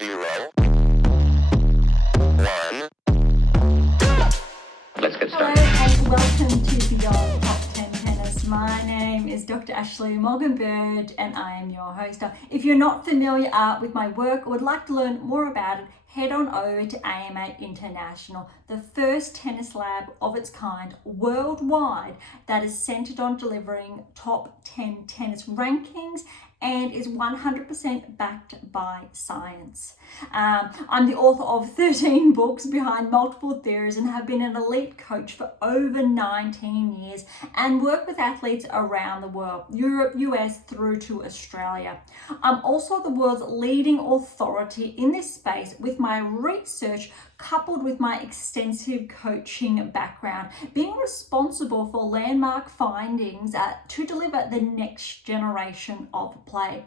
0, 1. Let's get started. Hello and welcome to Beyond Top 10 Tennis. My name is Dr. Ashley Morgan-Bird and I am your host. If you're not familiar with my work or would like to learn more about it, head on over to AM8 International, the first tennis lab of its kind worldwide that is centered on delivering top 10 tennis rankings and is 100% backed by science. I'm the author of 13 books behind multiple theories and have been an elite coach for over 19 years and work with athletes around the world, Europe, US through to Australia. I'm also the world's leading authority in this space with my research coupled with my extensive coaching background, being responsible for landmark findings to deliver the next generation of play.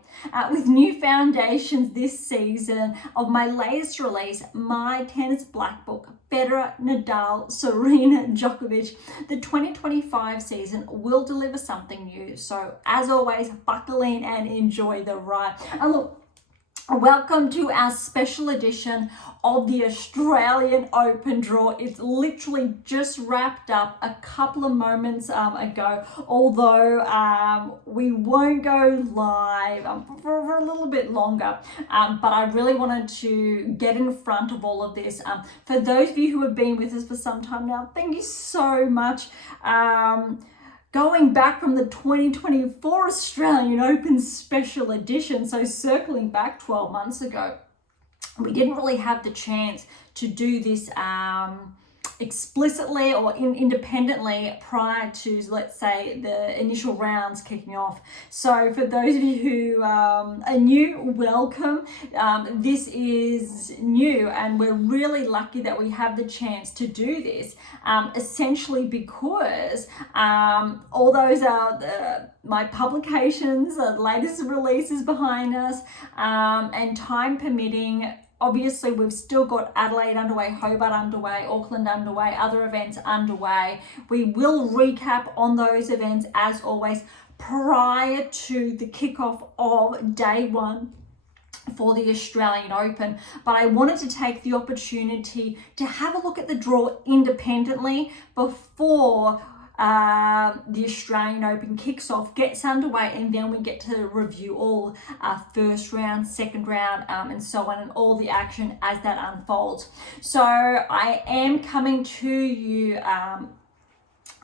With new foundations this season of my latest release, My Tennis Black Book, Federer, Nadal, Serena, Djokovic, the 2025 season will deliver something new. So as always, buckle in and enjoy the ride. And look, welcome to our special edition of the Australian Open draw. It's literally just wrapped up a couple of moments ago, although we won't go live for a little bit longer, but I really wanted to get in front of all of this. For those of you who have been with us for some time now, thank you so much. Going back from the 2024 Australian Open Special Edition, so circling back 12 months ago, we didn't really have the chance to do this explicitly or independently prior to, let's say, the initial rounds kicking off. So for those of you who are new, welcome. This is new and we're really lucky that we have the chance to do this, essentially because all those are my publications, the latest releases behind us, and time permitting. Obviously, we've still got Adelaide underway, Hobart underway, Auckland underway, other events underway. We will recap on those events as always prior to the kickoff of day one for the Australian Open. But I wanted to take the opportunity to have a look at the draw independently before the Australian Open kicks off, gets underway, and then we get to review all first round, second round, and so on, and all the action as that unfolds. So I am coming to you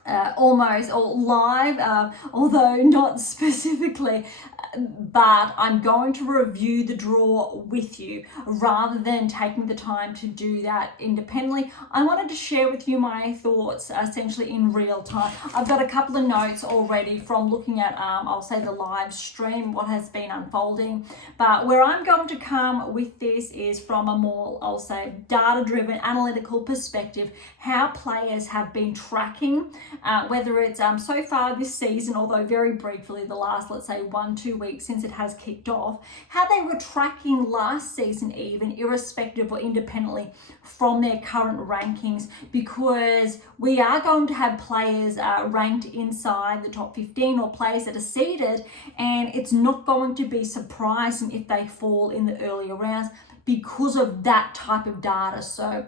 almost or live, although not specifically, but I'm going to review the draw with you rather than taking the time to do that independently. I wanted to share with you my thoughts essentially in real time. I've got a couple of notes already from looking at, I'll say, the live stream, what has been unfolding, but where I'm going to come with this is from a more, I'll say, data-driven analytical perspective, how players have been tracking, whether it's so far this season, although very briefly the last, let's say, 1-2 weeks since it has kicked off, how they were tracking last season even, irrespective or independently from their current rankings, because we are going to have players ranked inside the top 15 or players that are seeded, and it's not going to be surprising if they fall in the earlier rounds because of that type of data. So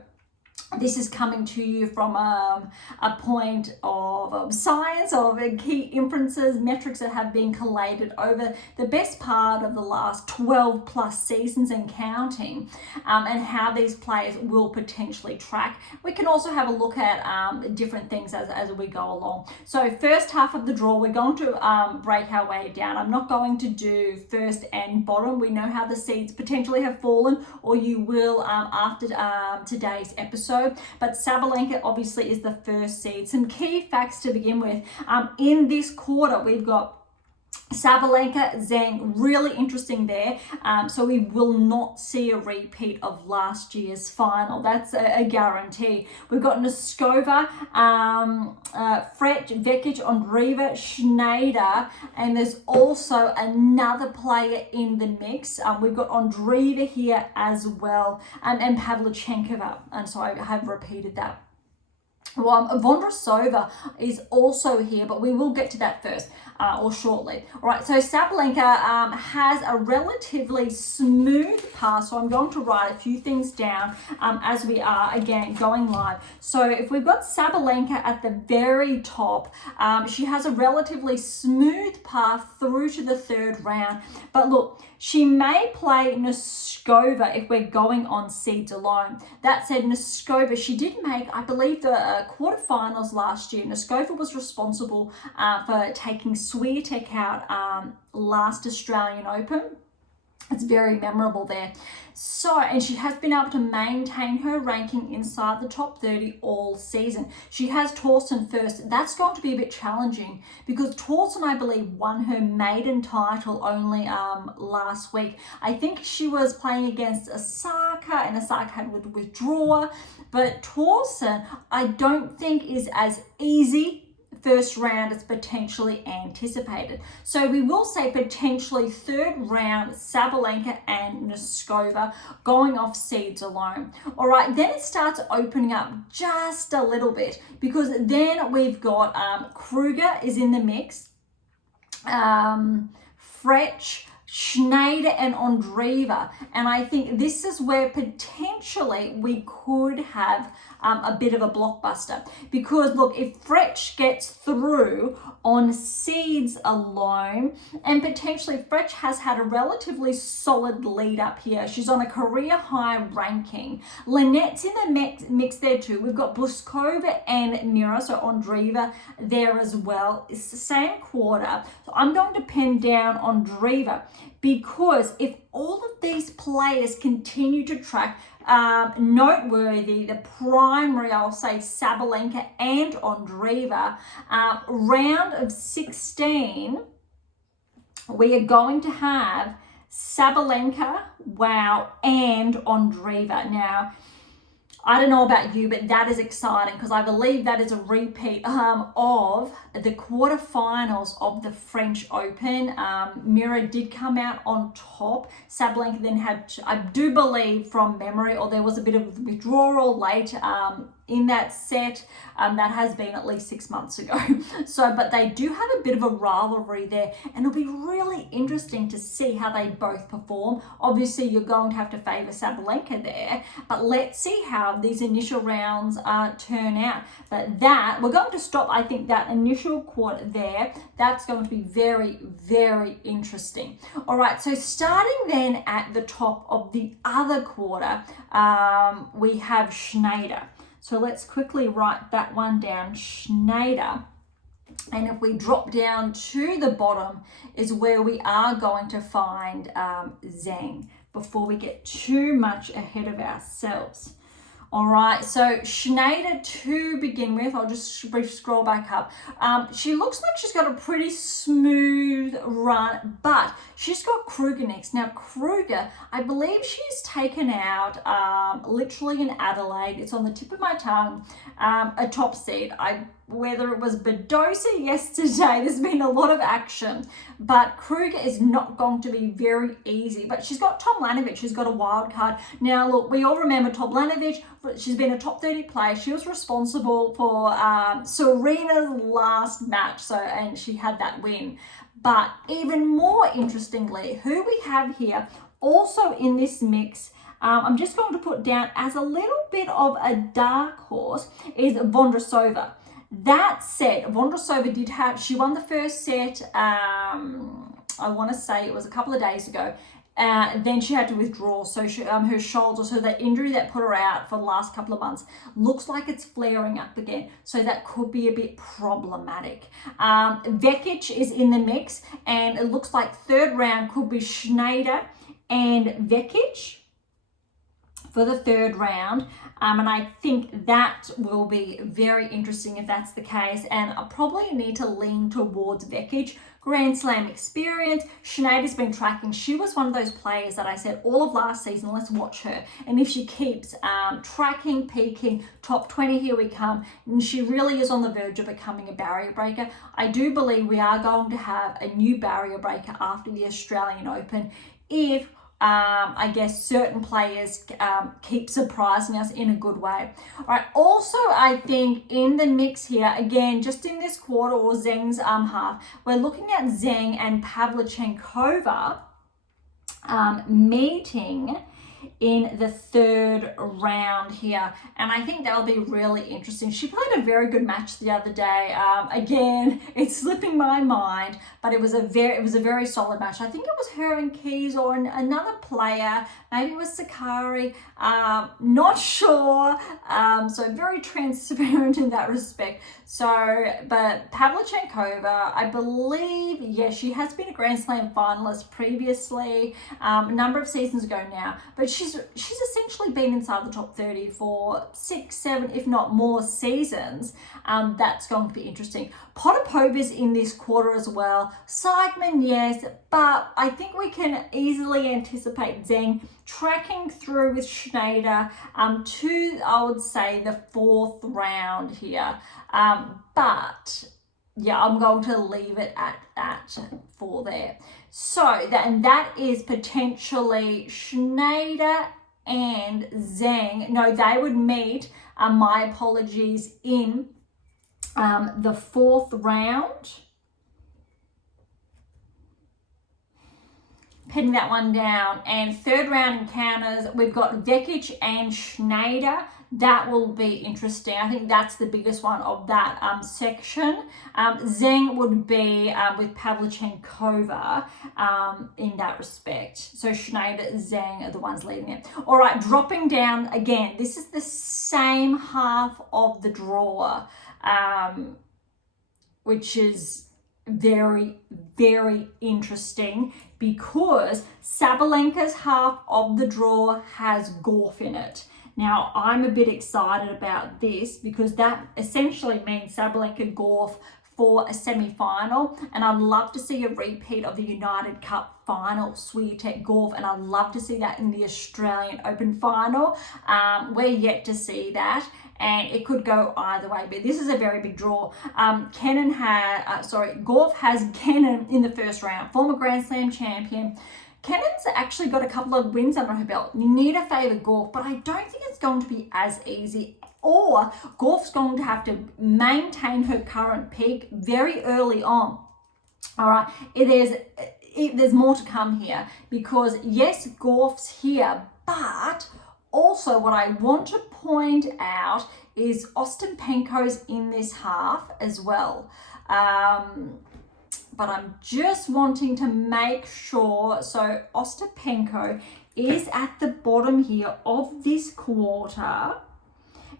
this is coming to you from a point of science, of key inferences, metrics that have been collated over the best part of the last 12 plus seasons and counting, and how these players will potentially track. We can also have a look at different things as we go along. So first half of the draw, we're going to break our way down. I'm not going to do first and bottom. We know how the seeds potentially have fallen, or you will after today's episode. But Sabalenka obviously is the first seed. Some key facts to begin with. In this quarter, we've got Sabalenka, Zheng, really interesting there. So we will not see a repeat of last year's final. That's a guarantee. We've got Noskova, Fritz, Vekic, Andreeva, Schneider, and there's also another player in the mix. We've got Andreeva here as well, and Pavlyuchenkova. And so I have repeated that. Well, Vondrousova is also here, but we will get to that first or shortly. All right, so Sabalenka has a relatively smooth pass, so I'm going to write a few things down as we are, again, going live. So if we've got Sabalenka at the very top, she has a relatively smooth path through to the third round. But look, she may play Noskova if we're going on seeds alone. That said, Noskova, she did make, I believe, the quarterfinals last year. Noskova was responsible for taking Swiatek out last Australian Open. It's very memorable there. So, and she has been able to maintain her ranking inside the top 30 all season. She has Thorsten first. That's going to be a bit challenging because Thorsten, I believe, won her maiden title only last week. I think she was playing against Osaka, and Osaka had to withdraw. But Thorsten, I don't think is as easy first round as potentially anticipated. So we will say potentially third round Sabalenka and Noskova going off seeds alone. All right, then it starts opening up just a little bit because then we've got Kruger is in the mix, Fritz, Schneider and Andreeva, and I think this is where potentially we could have a bit of a blockbuster because look, if Fritz gets through on seeds alone, and potentially Fritz has had a relatively solid lead up here. She's on a career high ranking. Lynette's in the mix there too. We've got Buskova and Mira, so Andreeva there as well. It's the same quarter. So I'm going to pin down Andreeva because if all of these players continue to track noteworthy, the primary, I'll say Sabalenka and Andreeva, round of 16, we are going to have Sabalenka, wow, and Andreeva. Now, I don't know about you, but that is exciting because I believe that is a repeat of the quarterfinals of the French Open. Mira did come out on top. Sabalenka then had, I do believe from memory, or there was a bit of withdrawal late in that set. That has been at least 6 months ago. So, but they do have a bit of a rivalry there, and it'll be really interesting to see how they both perform. Obviously, you're going to have to favour Sabalenka there, but let's see how these initial rounds turn out. But that, we're going to stop, I think, that initial quarter there. That's going to be very, very interesting. All right, so starting then at the top of the other quarter, we have Schneider. So let's quickly write that one down, Schneider. And if we drop down to the bottom is where we are going to find Zheng before we get too much ahead of ourselves. All right, so Schneider to begin with, I'll just brief scroll back up. She looks like she's got a pretty smooth run, but she's got Kruger next. Now, Kruger, I believe she's taken out literally in Adelaide. It's on the tip of my tongue, a top seed. Whether it was Badosa yesterday, there's been a lot of action, but Kruger is not going to be very easy. But she's got Tomljanovic, who's got a wild card. Now, look, we all remember Tomljanovic. She's been a top 30 player. She was responsible for Serena's last match, and she had that win. But even more interestingly, who we have here also in this mix, I'm just going to put down as a little bit of a dark horse, is Vondrousova. That said, Vondrousova she won the first set, I want to say it was a couple of days ago. Then she had to withdraw, so her shoulder, so that injury that put her out for the last couple of months looks like it's flaring up again, so that could be a bit problematic. Vekic is in the mix, and it looks like third round could be Schneider and Vekic for the third round. And I think that will be very interesting if that's the case. And I probably need to lean towards Vekic. Grand Slam experience. Schneider's been tracking. She was one of those players that I said all of last season, let's watch her. And if she keeps tracking, peaking, top 20, here we come. And she really is on the verge of becoming a barrier breaker. I do believe we are going to have a new barrier breaker after the Australian Open if I guess certain players keep surprising us in a good way. All right, also I think in the mix here, again, just in this quarter or Zheng's half, we're looking at Zheng and Pavlyuchenkova meeting in the third round here, and I think that'll be really interesting. She played a very good match the other day. Again, it's slipping my mind, but it was a very solid match. I think it was her and Keys or another player, maybe it was Sakari, not sure. So very transparent in that respect. So, but Pavlyuchenkova, I believe, yes, she has been a Grand Slam finalist previously, a number of seasons ago now, but she's essentially been inside the top 30 for 6, 7, if not more seasons. That's going to be interesting. Potapova's in this quarter as well. Seidman, yes, but I think we can easily anticipate Zheng tracking through with Schneider to, I would say, the fourth round here. But yeah, I'm going to leave it at that for there. So that is potentially Schneider and Zheng. No, they would meet, my apologies, in the fourth round. Pinning that one down. And third round encounters, we've got Vekic and Schneider. That will be interesting. I think that's the biggest one of that section. Zheng would be with Pavlyuchenkova in that respect. So Schneider, Zheng are the ones leading it. All right, dropping down again. This is the same half of the draw, which is very, very interesting because Sabalenka's half of the draw has Gauff in it. Now, I'm a bit excited about this because that essentially means Sabalenka Gauff for a semi-final, and I'd love to see a repeat of the United Cup final, Swiatek Gauff, and I'd love to see that in the Australian Open final. We're yet to see that, and it could go either way, but this is a very big draw. Gauff has Kenin in the first round, former Grand Slam champion. Kenin's actually got a couple of wins under her belt. You need to favour Gauff, but I don't think it's going to be as easy, or Gauff's going to have to maintain her current peak very early on. All right, there's more to come here because yes, Gauff's here, but also what I want to point out is Ostapenko's in this half as well. But I'm just wanting to make sure. So Ostapenko is at the bottom here of this quarter.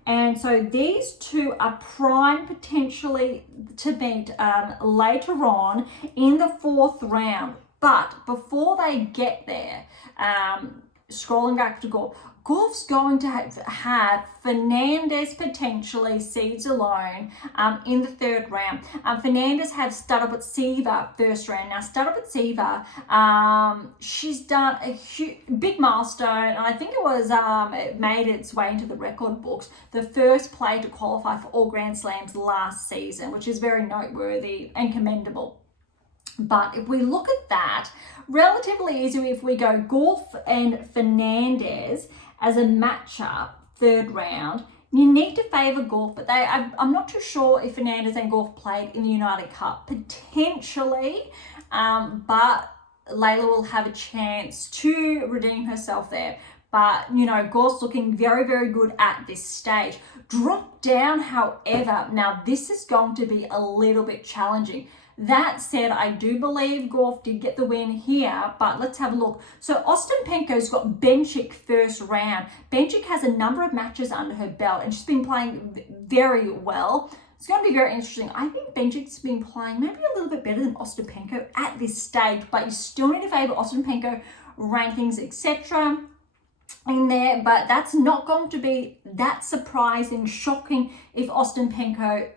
And so these two are prime potentially to meet later on in the fourth round. But before they get there, scrolling back to Gauff, Gauff's going to have Fernandez potentially seeds alone in the third round. Fernandez has Starobutseva first round. Now, Starobutseva, she's done a big milestone, and I think it made its way into the record books. The first player to qualify for all Grand Slams last season, which is very noteworthy and commendable. But if we look at that, relatively easy if we go Gauff and Fernandez as a matchup, third round. You need to favour Gauff, but I'm not too sure if Fernandez and Gauff played in the United Cup. Potentially, but Layla will have a chance to redeem herself there. But, you know, Gauff's looking very, very good at this stage. Drop down, however, now this is going to be a little bit challenging. That said, I do believe Gauff did get the win here, but let's have a look. So Ostapenko's got Bencic first round. Bencic has a number of matches under her belt, and she's been playing very well. It's going to be very interesting. I think Bencic's been playing maybe a little bit better than Ostapenko at this stage, but you still need to favour Ostapenko rankings, etc. in there, but that's not going to be that surprising, shocking if Ostapenko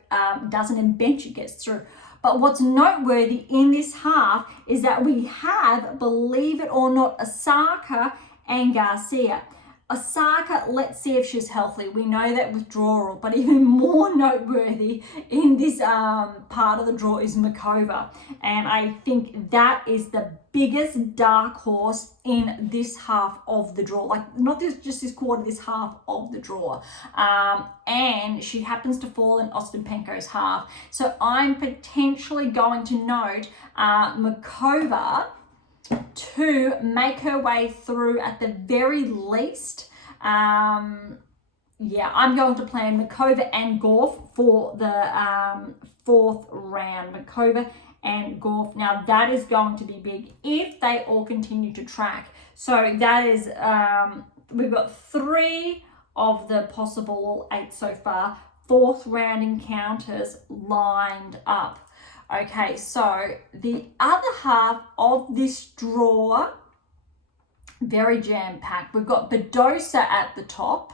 doesn't and Bencic gets through. But what's noteworthy in this half is that we have, believe it or not, Osaka and Garcia. Osaka, let's see if she's healthy. We know that withdrawal, but even more noteworthy in this part of the draw is Mikova. And I think that is the biggest dark horse in this half of the draw. Like, not just this quarter, this half of the draw. And she happens to fall in Ostapenko's half. So I'm potentially going to note Mikova to make her way through at the very least. I'm going to plan Mikova and Gauff for the fourth round. Mikova and Gauff. Now that is going to be big if they all continue to track. So that is, we've got 3 of the possible 8 so far, fourth round encounters lined up. Okay, so the other half of this draw, very jam-packed. We've got Badosa at the top.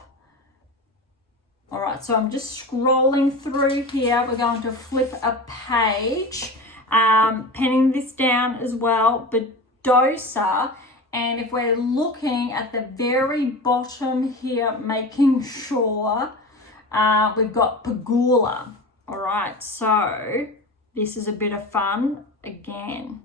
All right, so I'm just scrolling through here. We're going to flip a page, penning this down as well. Badosa, and if we're looking at the very bottom here, making sure we've got Pegula. All right, so this is a bit of fun again.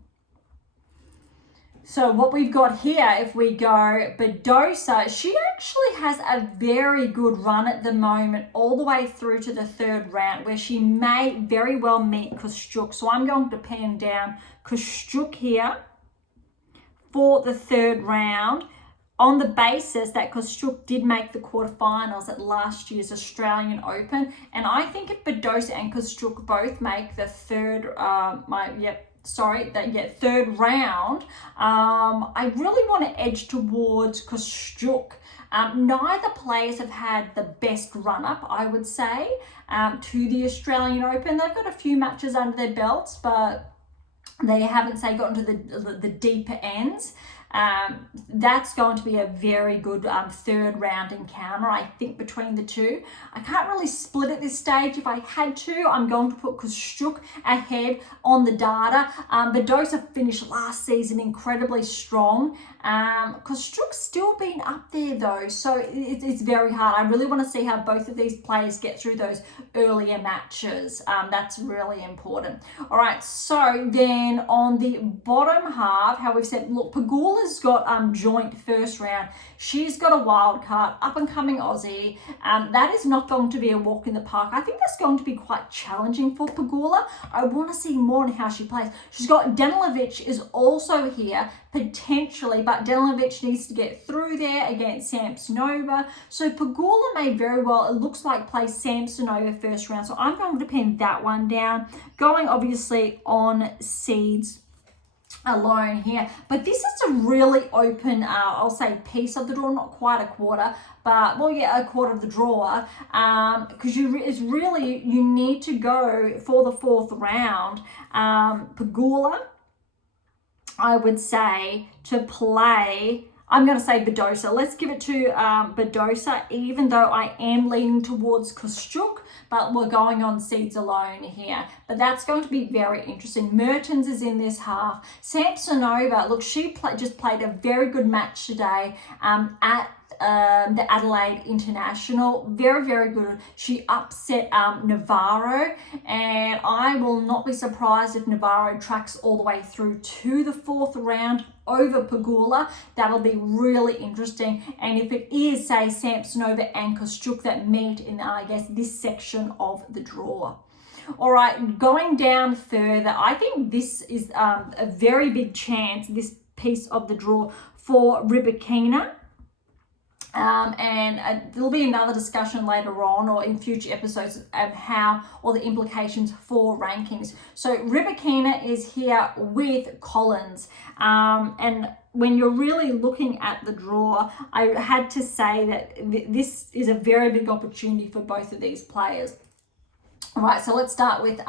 So what we've got here, if we go Badosa, she actually has a very good run at the moment, all the way through to the 3rd round, where she may very well meet Kostyuk. So I'm going to pen down Kostyuk here for the 3rd round, on the basis that Kostyuk did make the quarterfinals at last year's Australian Open. And I think if Badosa and Kostyuk both make the 3rd round, I really want to edge towards Kostyuk. Neither players have had the best run-up, I would say, to the Australian Open. They've got a few matches under their belts, but they haven't, say, gotten to the deeper ends. That's going to be a very good 3rd round encounter, I think, between the two. I can't really split at this stage. If I had to, I'm going to put Kostyuk ahead on the data. Badosa finished last season incredibly strong. Kostyuk's still been up there though, so it's very hard. I really want to see how both of these players get through those earlier matches. That's really important. All right, so then on the bottom half, how we've said, look, Pegula's got joint 1st round. She's got a wild card, up and coming Aussie. That is not going to be a walk in the park. I think that's going to be quite challenging for Pegula. I want to see more on how she plays. She's got Danilovic is also here, potentially, but Danilovic needs to get through there against Samsonova. So Pegula may very well, it looks like, play Samsonova 1st round. So I'm going to pin that one down, going obviously on seeds alone here. But this is a really open, I'll say, piece of the draw, not quite a quarter, but, well, yeah, a quarter of the draw, because you need to go for the 4th round. Pegula, I would say, to play, I'm going to say Badosa. Let's give it to Badosa, even though I am leaning towards Kostyuk, but we're going on seeds alone here. But that's going to be very interesting. Mertens is in this half. Samsonova, look, she just played a very good match today at the Adelaide International. Very, very good. She upset Navarro, and I will not be surprised if Navarro tracks all the way through to the 4th round over Pegula. That'll be really interesting. And if it is, say, Samsonova and Kostyuk that meet in, I guess, this section of the draw. All right, going down further, I think this is a very big chance, this piece of the draw, for Rybakina. And there'll be another discussion later on or in future episodes of how, or the implications for rankings. So Rybakina is here with Collins. And when you're really looking at the draw, I had to say that this is a very big opportunity for both of these players. All right, so let's start with,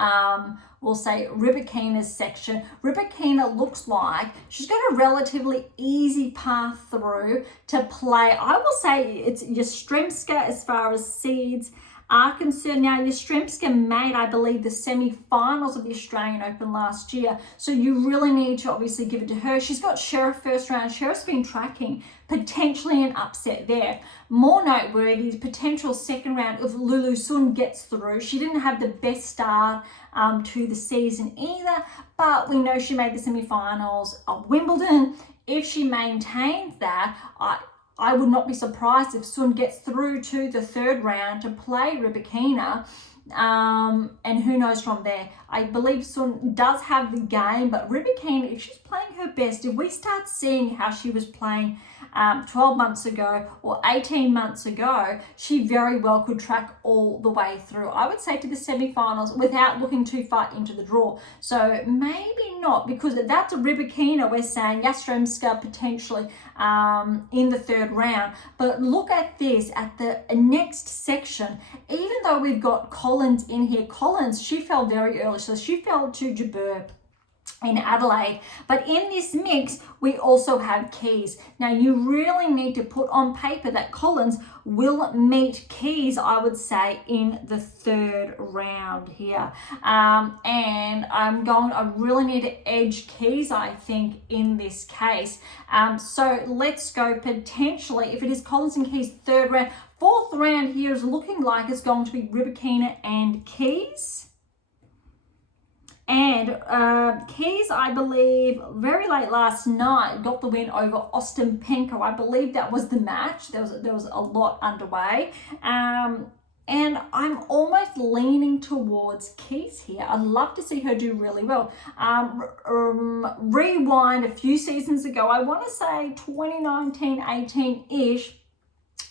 we'll say, Rybakina's section. Rybakina looks like she's got a relatively easy path through to play. I will say it's Yastremska as far as seeds. are concerned. Now, Yastremska made, I believe, the semi-finals of the Australian Open last year, so you really need to obviously give it to her. She's got Sheriff first round. Sheriff's been tracking potentially an upset there. More noteworthy is potential second round if Lulu Sun gets through. She didn't have the best start to the season either, but we know she made the semi-finals of Wimbledon. If she maintains that, I would not be surprised if Sun gets through to the third round to play Rybakina. And who knows from there. I believe Sun does have the game, but Rybakina, if she's playing her best, if we start seeing how she was playing 12 months ago or 18 months ago, she very well could track all the way through, I would say, to the semi-finals without looking too far into the draw. So maybe not, because that's a Rybakina, we're saying Yastremska potentially in the third round. But look at this, at the next section, even though we've got Collins in here, Collins, she fell very early, so she fell to Jabeur in Adelaide. But in this mix, we also have Keys. Now, you really need to put on paper that Collins will meet Keys, I would say, in the third round here. And I really need to edge Keys, I think, in this case. So let's go potentially, if it is Collins and Keys, third round. Fourth round here is looking like it's going to be Rybakina and Keys. And Keys, I believe, very late last night got the win over Ostapenko. I believe that was the match. There was a lot underway. And I'm almost leaning towards Keys here. I'd love to see her do really well. Rewind a few seasons ago, I want to say 2019, 18-ish,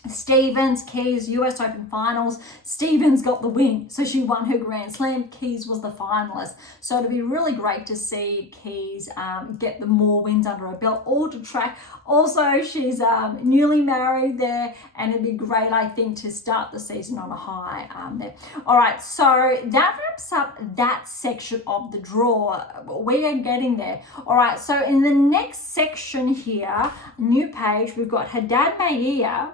Stevens, Keys, US Open finals. Stevens got the win, so she won her Grand Slam. Keys was the finalist. So it'd be really great to see Keys get the more wins under her belt, all to track. Also, she's newly married there, and it'd be great, I think, to start the season on a high there. All right, so that wraps up that section of the draw. We are getting there. All right, so in the next section here, new page, we've got Haddad Maia.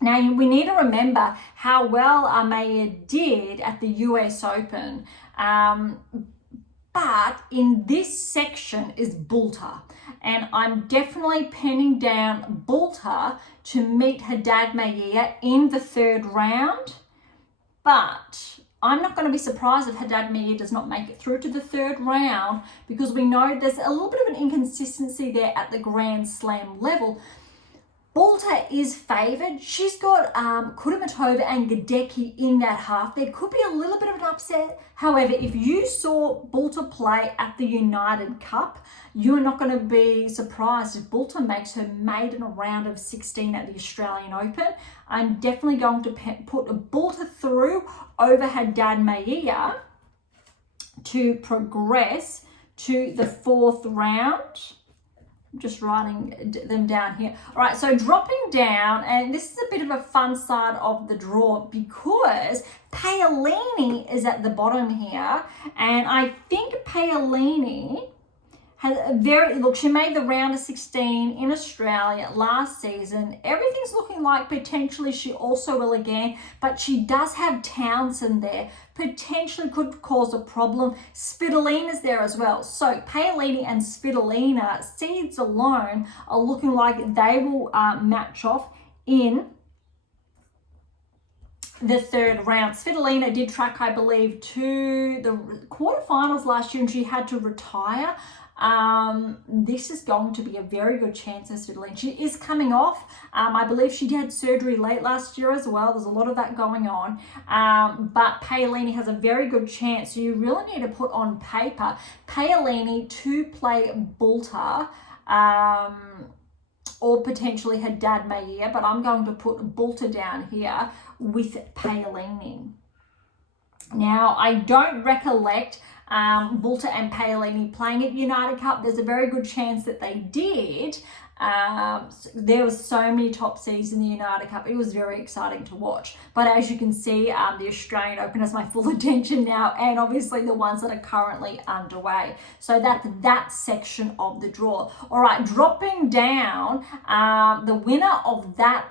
Now, we need to remember how well Maia did at the US Open. But in this section is Bulter. And I'm definitely penning down Bulter to meet Haddad Maia in the third round. But I'm not going to be surprised if Haddad Maia does not make it through to the third round, because we know there's a little bit of an inconsistency there at the Grand Slam level. Bulter is favoured. She's got Kudermetova and Gadecki in that half. There could be a little bit of an upset. However, if you saw Bulter play at the United Cup, you're not going to be surprised if Bulter makes her maiden round of 16 at the Australian Open. I'm definitely going to put Bulter through over Haddad Maia to progress to the fourth round. I'm just writing them down here. All right, so dropping down, and this is a bit of a fun side of the draw because Paolini is at the bottom here, and I think Paolini has she made the round of 16 in Australia last season. Everything's looking like potentially she also will again, but she does have Townsend there. Potentially could cause a problem. Svitolina's there as well. So Paolini and Svitolina, seeds alone, are looking like they will match off in the third round. Svitolina did track, I believe, to the quarterfinals last year, and she had to retire. This is going to be a very good chance for Svitolina. She is coming off. I believe she had surgery late last year as well. There's a lot of that going on. But Paolini has a very good chance. So you really need to put on paper Paolini to play Bulter, or potentially Haddad Maia, but I'm going to put Bulter down here with Paolini. Now, I don't recollect Bulter and Paolini playing at United Cup. There's a very good chance that they did. There was so many top seeds in the United Cup. It was very exciting to watch. But as you can see, the Australian Open has my full attention now, and obviously the ones that are currently underway. So that's that section of the draw. All right, dropping down, the winner of that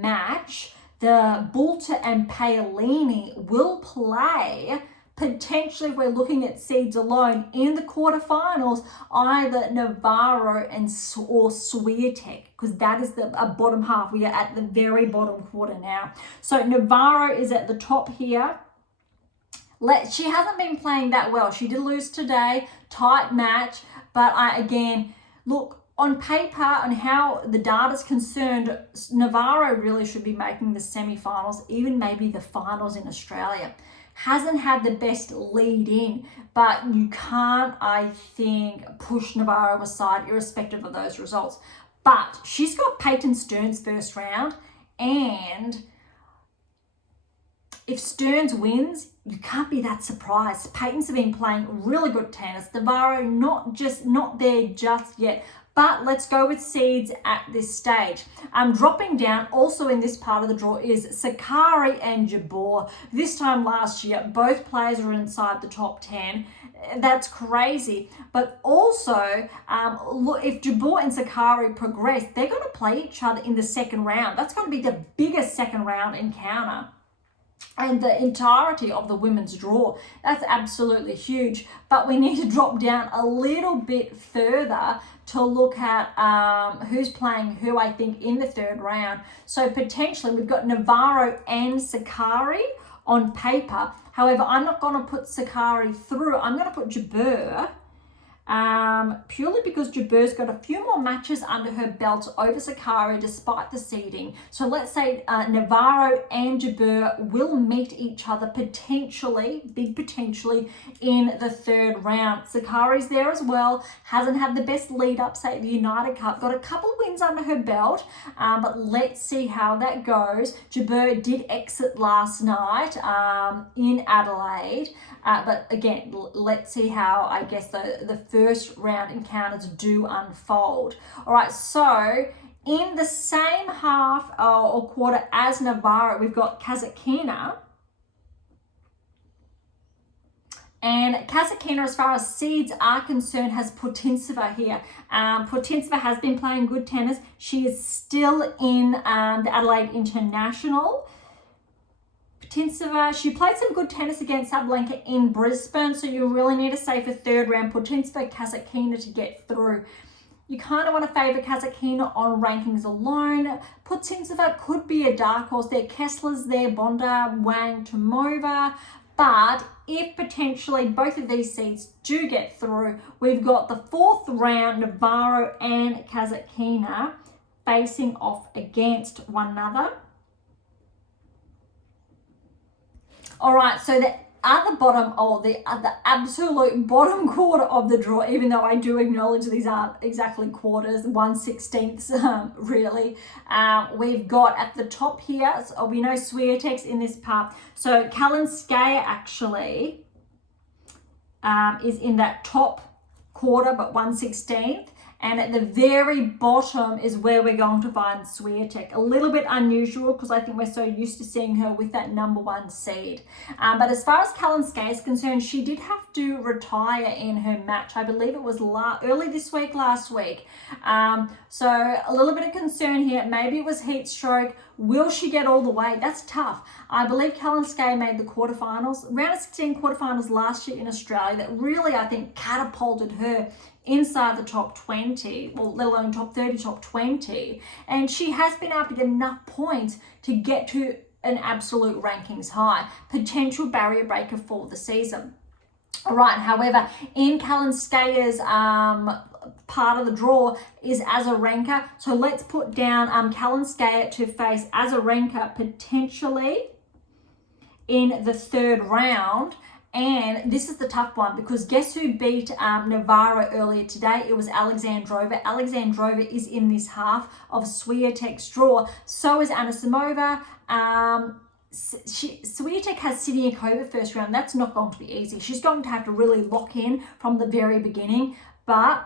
match the Bulter and Paolini will play, potentially, if we're looking at seeds alone, in the quarterfinals, either Navarro or Swiatek, because that is the bottom half. We are at the very bottom quarter now. So Navarro is at the top here. She hasn't been playing that well. She did lose today, tight match, but again, look, on paper, on how the data is concerned, Navarro really should be making the semi-finals, even maybe the finals in Australia. Hasn't had the best lead in, but you can't, I think, push Navarro aside irrespective of those results. But she's got Peyton Stearns first round, and if Stearns wins, you can't be that surprised. Peyton's been playing really good tennis. Navarro not there just yet. But let's go with seeds at this stage. Dropping down also in this part of the draw is Sakkari and Jabeur. This time last year, both players were inside the top 10. That's crazy. But also, look, if Jabeur and Sakkari progress, they're going to play each other in the second round. That's going to be the biggest second round encounter and the entirety of the women's draw. That's absolutely huge. But we need to drop down a little bit further to look at who's playing who, I think, in the third round. So potentially we've got Navarro and Sakkari on paper. However, I'm not going to put Sakkari through. I'm going to put Jabeur, purely because Jabeur's got a few more matches under her belt over Sakkari despite the seeding. So let's say Navarro and Jabeur will meet each other potentially, big potentially, in the third round. Sakkari's there as well, hasn't had the best lead up, say, the United Cup, got a couple wins under her belt, but let's see how that goes. Jabeur did exit last night in Adelaide. But again, let's see how, I guess, the first round encounters do unfold. All right, so in the same half or quarter as Navarro, we've got Kasatkina. And Kasatkina, as far as seeds are concerned, has Putintseva here. Putintseva has been playing good tennis. She is still in the Adelaide International. Putintseva, she played some good tennis against Sabalenka in Brisbane, so you really need to say for third round Putintseva, Kasatkina to get through. You kind of want to favour Kasatkina on rankings alone. Putintseva could be a dark horse there. Kessler's there, Bonda, Wang, Tomova. But if potentially both of these seeds do get through, we've got the fourth round, Navarro and Kasatkina facing off against one another. All right, so the other bottom, the absolute bottom quarter of the draw, even though I do acknowledge these aren't exactly quarters, 1/16 really. We've got at the top here, so we know Swiatek's in this part. So Kalinskaya actually is in that top quarter, but 1/16. And at the very bottom is where we're going to find Swiatek. A little bit unusual because I think we're so used to seeing her with that number one seed. But as far as Kalinskaya is concerned, she did have to retire in her match. I believe it was early this week, last week. So a little bit of concern here. Maybe it was heat stroke. Will she get all the way? That's tough. I believe Kalinskaya made the quarterfinals, round of 16 quarterfinals last year in Australia. That really, I think, catapulted her inside the top 20, well, let alone top 30, top 20. And she has been able to get enough points to get to an absolute rankings high, potential barrier breaker for the season. All right, however, in Kalinskaya's part of the draw is Azarenka. So let's put down Kalinskaya to face Azarenka potentially in the third round. And this is the tough one because guess who beat Navarro earlier today? It was Alexandrova. Alexandrova is in this half of Swiatek's draw. So is Anisimova. Swiatek has Siniakova first round. That's not going to be easy. She's going to have to really lock in from the very beginning. But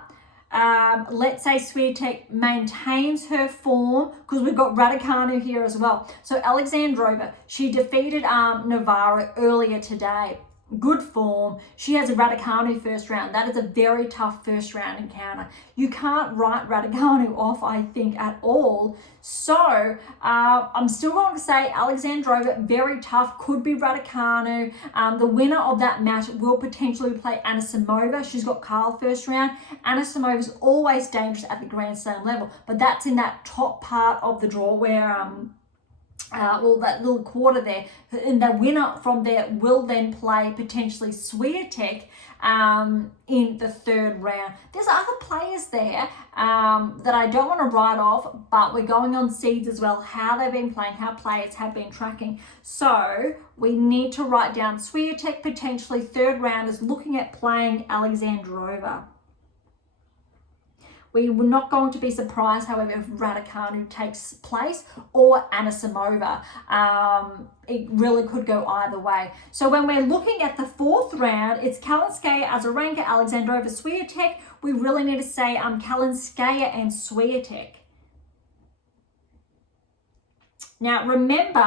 let's say Swiatek maintains her form because we've got Rybakina here as well. So Alexandrova, she defeated Navarro earlier today. good form. She has a Raducanu first round. That is a very tough first round encounter. You can't write Raducanu off, I think, at all. So I'm still going to say Alexandrova, very tough, could be Raducanu. The winner of that match will potentially play Anisimova. She's got Carl first round. Anisimova is always dangerous at the Grand Slam level, but that's in that top part of the draw where that little quarter there, and the winner from there will then play potentially Swiatek in the third round. There's other players there that I don't want to write off, but we're going on seeds as well, how they've been playing, how players have been tracking. So we need to write down Swiatek, potentially third round, is looking at playing Alexandrova. We were not going to be surprised, however, if Raducanu takes place or Anisimova. It really could go either way. So when we're looking at the fourth round, it's Kalinskaya, Azarenka, Alexandrova, Swiatek. We really need to say Kalinskaya and Swiatek. Now, remember,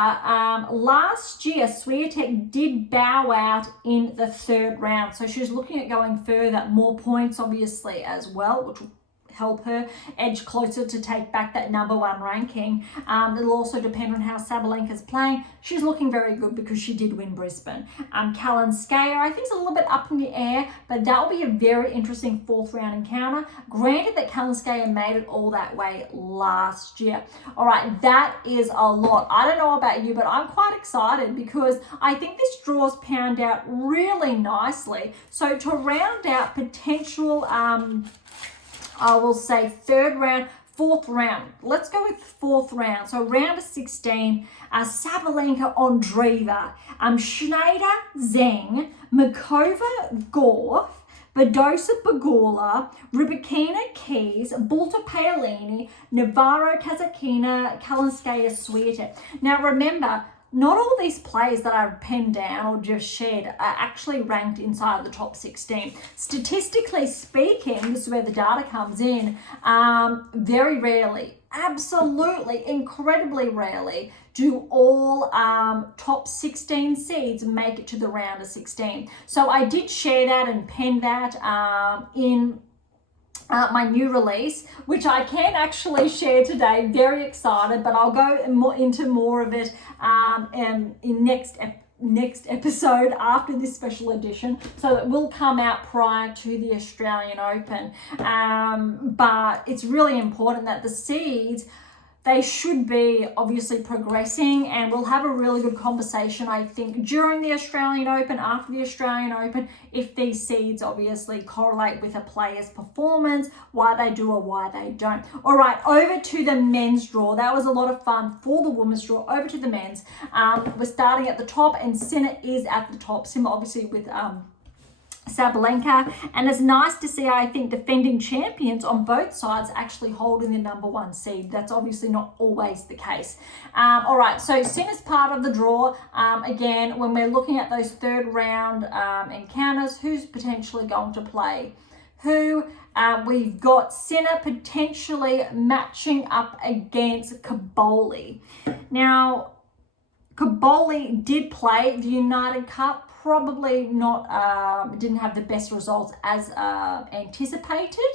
last year, Swiatek did bow out in the third round. So she's looking at going further, more points, obviously, as well, which will help her edge closer to take back that #1 ranking. It'll also depend on how Sabalenka's playing. She's looking very good because she did win Brisbane. Kalinskaya, I think, is a little bit up in the air, but that'll be a very interesting fourth round encounter. Granted that Kalinskaya made it all that way last year. All right, that is a lot. I don't know about you, but I'm quite excited because I think this draw's panned out really nicely. So to round out potential I will say third round, fourth round. Let's go with fourth round. So round of 16, Sabalenka, Andreeva, Schneider, Zheng, Mikova, Gauff, Badosa, Pegula, Rybakina, Keys, Bulta, Paolini, Navarro, Kazatkina, Kalinskaya, Swiatek. Now remember, not all these players that I've penned down or just shared are actually ranked inside of the top 16. Statistically speaking, this is where the data comes in, very rarely, absolutely, incredibly rarely, do all top 16 seeds make it to the round of 16. So I did share that and pen that in my new release, which I can actually share today. Very excited, but I'll go into more of it in next episode after this special edition, so it will come out prior to the Australian Open. But it's really important that the seeds, they should be obviously progressing, and we'll have a really good conversation, I think, during the Australian Open, after the Australian Open, if these seeds obviously correlate with a player's performance, why they do or why they don't. All right, over to the men's draw. That was a lot of fun for the women's draw. Over to the men's. We're starting at the top, and Sinner is at the top. Sinner obviously with Sabalenka, and it's nice to see, I think, defending champions on both sides actually holding the #1 seed. That's obviously not always the case. All right, so Sinner's part of the draw. Again, when we're looking at those third round encounters, who's potentially going to play who? We've got Sinner potentially matching up against Caboli. Now, Caboli did play the United Cup, probably not, didn't have the best results as anticipated,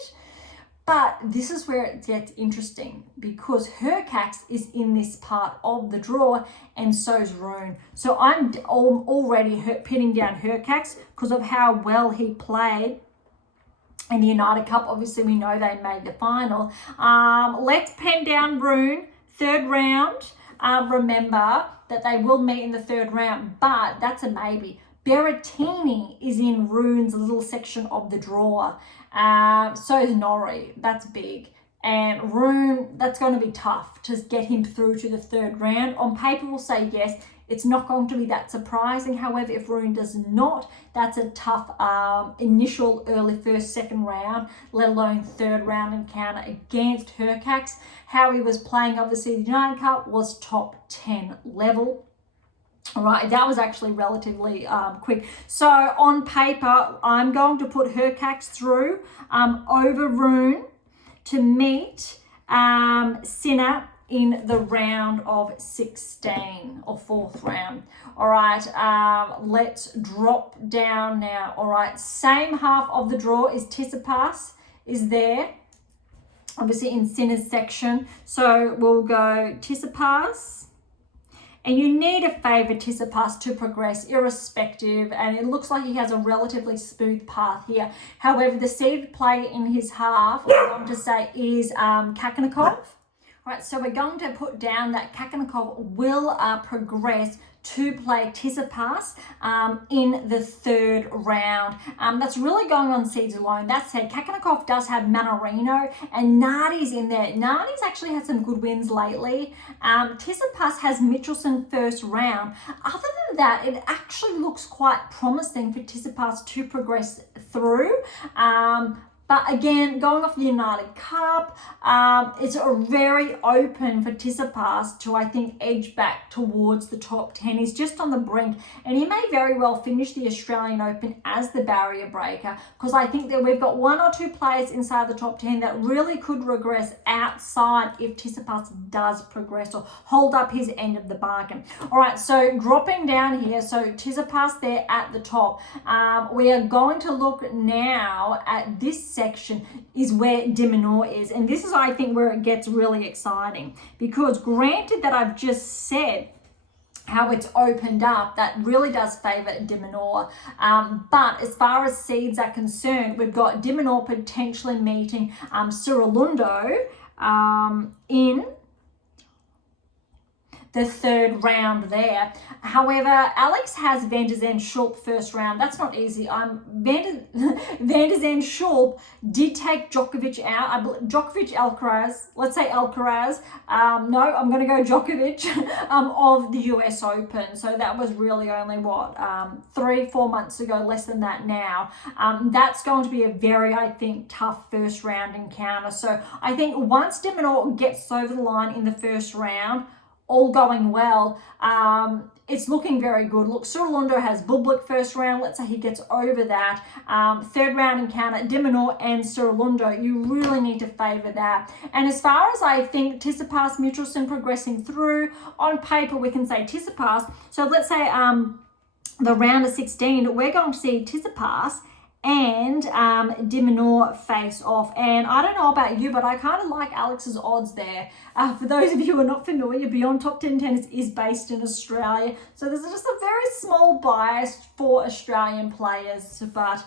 but this is where it gets interesting because Hurkacz is in this part of the draw, and so's Rune. So I'm already pinning down Hurkacz because of how well he played in the United Cup. Obviously, we know they made the final. Let's pen down Rune, third round. Remember that they will meet in the third round, but that's a maybe. Berrettini is in Rune's little section of the draw. So is Norrie. That's big. And Rune, that's going to be tough to get him through to the third round. On paper, we'll say yes. It's not going to be that surprising. However, if Rune does not, that's a tough initial early first, second round, let alone third round encounter against Hurkacz. How he was playing, obviously, the United Cup was top 10 level. All right, that was actually relatively quick. So on paper, I'm going to put Hurkacz through over Rune to meet Sinner in the round of 16 or fourth round. All right, let's drop down now. All right, same half of the draw is Tsitsipas is there, obviously in Sinner's section. So we'll go Tsitsipas. And you need to favour Tsitsipas to progress irrespective, and it looks like he has a relatively smooth path here. However, the seeded player in his half, I want to say, is Kakanakov. Right, so we're going to put down that Kakanakov will progress to play Tsitsipas in the third round. That's really going on seeds alone. That said, Kakanakov does have Minaur and Nardi's in there. Nardi's actually had some good wins lately. Tsitsipas has Michelson first round. Other than that, it actually looks quite promising for Tsitsipas to progress through. But again, going off the United Cup, it's very open for Tsitsipas to, I think, edge back towards the top 10. He's just on the brink, and he may very well finish the Australian Open as the barrier breaker, because I think that we've got one or two players inside the top 10 that really could regress outside if Tsitsipas does progress or hold up his end of the bargain. All right, so dropping down here, so Tsitsipas there at the top. We are going to look now at this section is where de Minaur is, and this is, I think, where it gets really exciting, because granted that I've just said how it's opened up, that really does favour de Minaur, but as far as seeds are concerned, we've got de Minaur potentially meeting Cerulean in the third round there. However, Alex has Van de Zandschulp first round. That's not easy. Van de Zandschulp did take Djokovic out. Djokovic, Alcaraz. Let's say Alcaraz. No, I'm going to go Djokovic of the US Open. So that was really only, what, 3-4 months ago, less than that now. That's going to be a very, I think, tough first round encounter. So I think once de Minaur gets over the line in the first round, all going well, it's looking very good. Look, Cerulean has Bublik first round. Let's say he gets over that. Third round encounter, de Minaur and Cerulean. You really need to favour that. And as far as I think Tsitsipas, Michelson progressing through, on paper we can say Tsitsipas. So let's say the round of 16, we're going to see Tsitsipas and de Minaur face off. And I don't know about you, but I kind of like Alex's odds there. For those of you who are not familiar, Beyond Top 10 Tennis is based in Australia, so there's just a very small bias for Australian players, but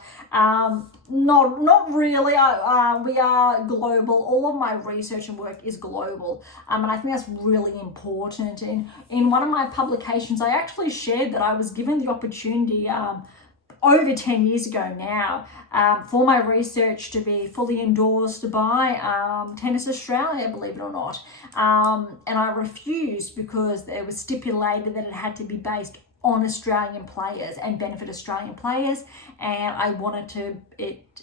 not really. We are global. All of my research and work is global, and I think that's really important. In one of my publications, I actually shared that I was given the opportunity over 10 years ago now, for my research to be fully endorsed by Tennis Australia, believe it or not. And I refused because it was stipulated that it had to be based on Australian players and benefit Australian players, and I wanted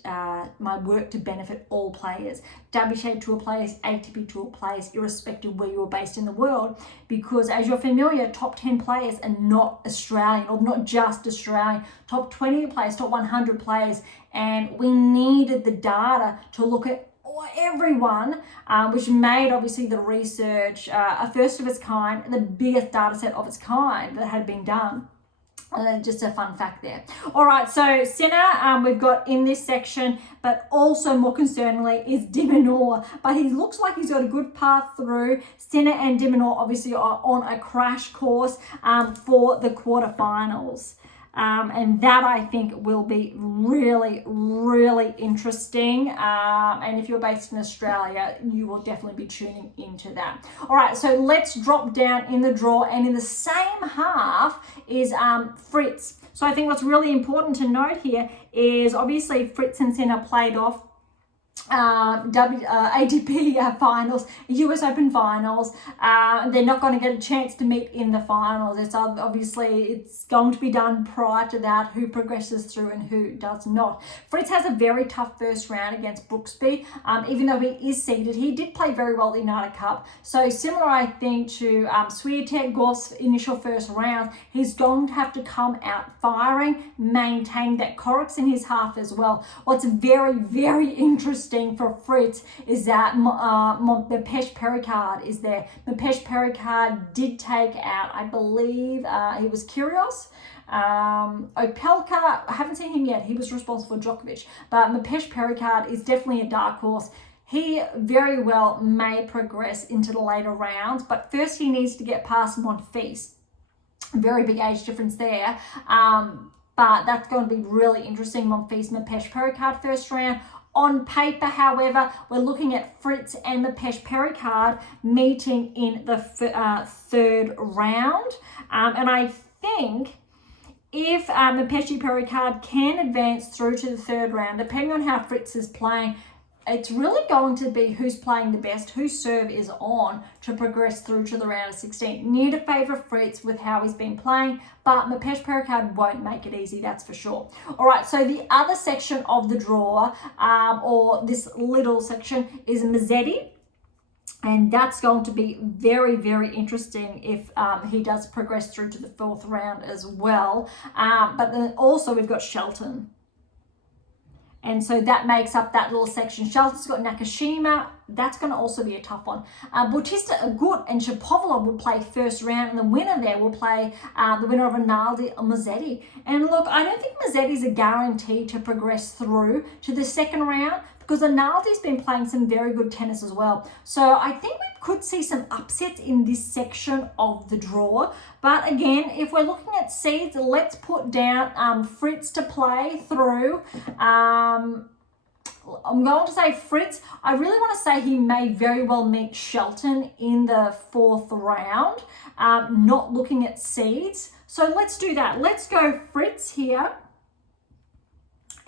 my work to benefit all players, WTA Tour players, ATP Tour players, irrespective of where you were based in the world, because as you're familiar, top 10 players are not Australian, or not just Australian, top 20 players, top 100 players, and we needed the data to look at everyone, which made obviously the research a first of its kind, and the biggest data set of its kind that had been done. Just a fun fact there. All right, so Sinner we've got in this section, but also more concerningly is de Minaur. But he looks like he's got a good path through. Sinner and de Minaur obviously are on a crash course for the quarterfinals. And that I think will be really, really interesting. And if you're based in Australia, you will definitely be tuning into that. All right, so let's drop down in the draw. And in the same half is Fritz. So I think what's really important to note here is obviously Fritz and Sinner played off ATP finals, US Open finals. They're not going to get a chance to meet in the finals. It's obviously it's going to be done prior to that, who progresses through and who does not. Fritz has a very tough first round against Brooksby. Even though he is seeded, he did play very well at the United Cup. So similar, I think, to Swiatek, Gauff's initial first round, he's going to have to come out firing, maintain that Corrix in his half as well. What's very, very interesting interesting for Fritz is that Medvedev Pegula is there. Medvedev Pegula did take out, I believe, he was Kyrgios. Opelka, I haven't seen him yet. He was responsible for Djokovic. But Medvedev Pegula is definitely a dark horse. He very well may progress into the later rounds, but first he needs to get past Monfils. Very big age difference there. But that's going to be really interesting. Monfils, Medvedev Pegula first round. On paper, however, we're looking at Fritz and Medvedev Pegula meeting in the third round. And I think if Medvedev Pegula can advance through to the third round, depending on how Fritz is playing, it's really going to be who's playing the best, whose serve is on to progress through to the round of 16. Near to favour Fritz with how he's been playing, but Medvedev Pegula won't make it easy, that's for sure. All right, so the other section of the draw, or this little section, is Medvedev. And that's going to be very, very interesting if he does progress through to the fourth round as well. But then also we've got Shelton. And so that makes up that little section. Shelton's got Nakashima. That's going to also be a tough one. Bautista Agut and Shapovalov will play first round, and the winner there will play the winner of Rinaldi or Mazzetti. And look, I don't think Mazzetti's a guarantee to progress through to the second round, because Rinaldi's been playing some very good tennis as well. So I think we could see some upsets in this section of the draw. But again, if we're looking at seeds, let's put down Fritz to play through. I'm going to say Fritz. I really want to say he may very well meet Shelton in the fourth round, not looking at seeds. So let's do that. Let's go Fritz here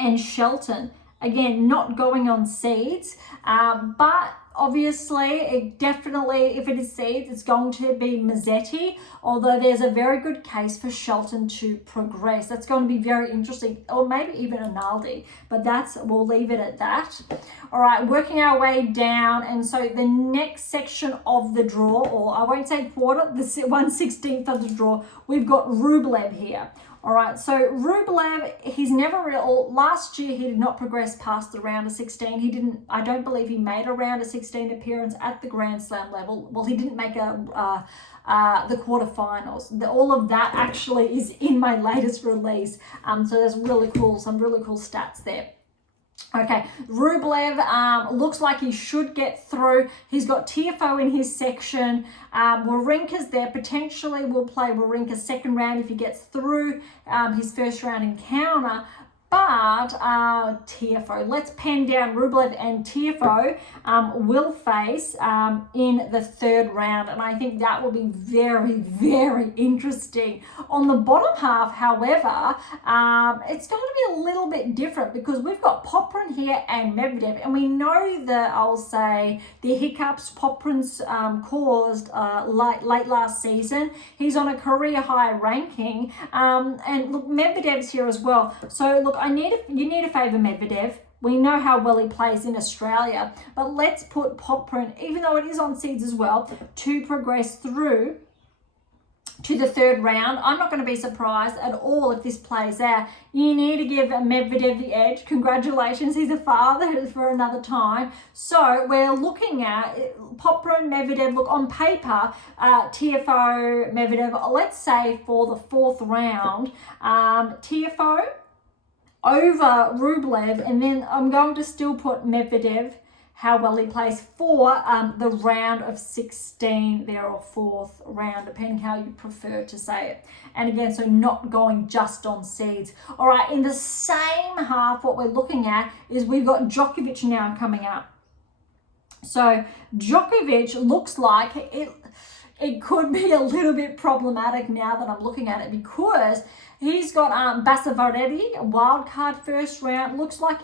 and Shelton. Again, not going on seeds, but obviously, it definitely, if it is seeds, it's going to be Mazzetti, although there's a very good case for Shelton to progress. That's going to be very interesting, or maybe even Rinaldi, but we'll leave it at that. All right, working our way down, and so the next section of the draw, or I won't say quarter, the 1/16 of the draw, we've got Rublev here. All right, so Rublev, he's never last year he did not progress past the round of 16. I don't believe he made a round of 16 appearance at the Grand Slam level. Well, he didn't make the quarterfinals. All of that actually is in my latest release. So that's really cool, some really cool stats there. Okay, Rublev looks like he should get through. He's got Tiafoe in his section. Wawrinka's there. Potentially will play Wawrinka's second round if he gets through his first round encounter. But Tiafoe, let's pen down Rublev and Tiafoe will face in the third round. And I think that will be very, very interesting. On the bottom half, however, it's going to be a little bit different because we've got Popyrin here and Medvedev. And we know I'll say, the hiccups Popyrin's caused late last season. He's on a career high ranking. And look, Medvedev's here as well. So look, you need to favour Medvedev. We know how well he plays in Australia, but let's put Popyrin, even though it is on seeds as well, to progress through to the third round. I'm not going to be surprised at all if this plays out. You need to give Medvedev the edge. Congratulations, he's a father for another time. So we're looking at Popyrin, Medvedev. Look, on paper, Tiafoe, Medvedev, let's say for the fourth round, Tiafoe over Rublev, and then I'm going to still put Medvedev, how well he plays for the round of 16 there, or fourth round, depending how you prefer to say it. And again, so not going just on seeds. All right, in the same half, what we're looking at is we've got Djokovic now coming up. So Djokovic looks like it could be a little bit problematic now that I'm looking at it, because he's got Basavaredi, a wild card first round. Looks like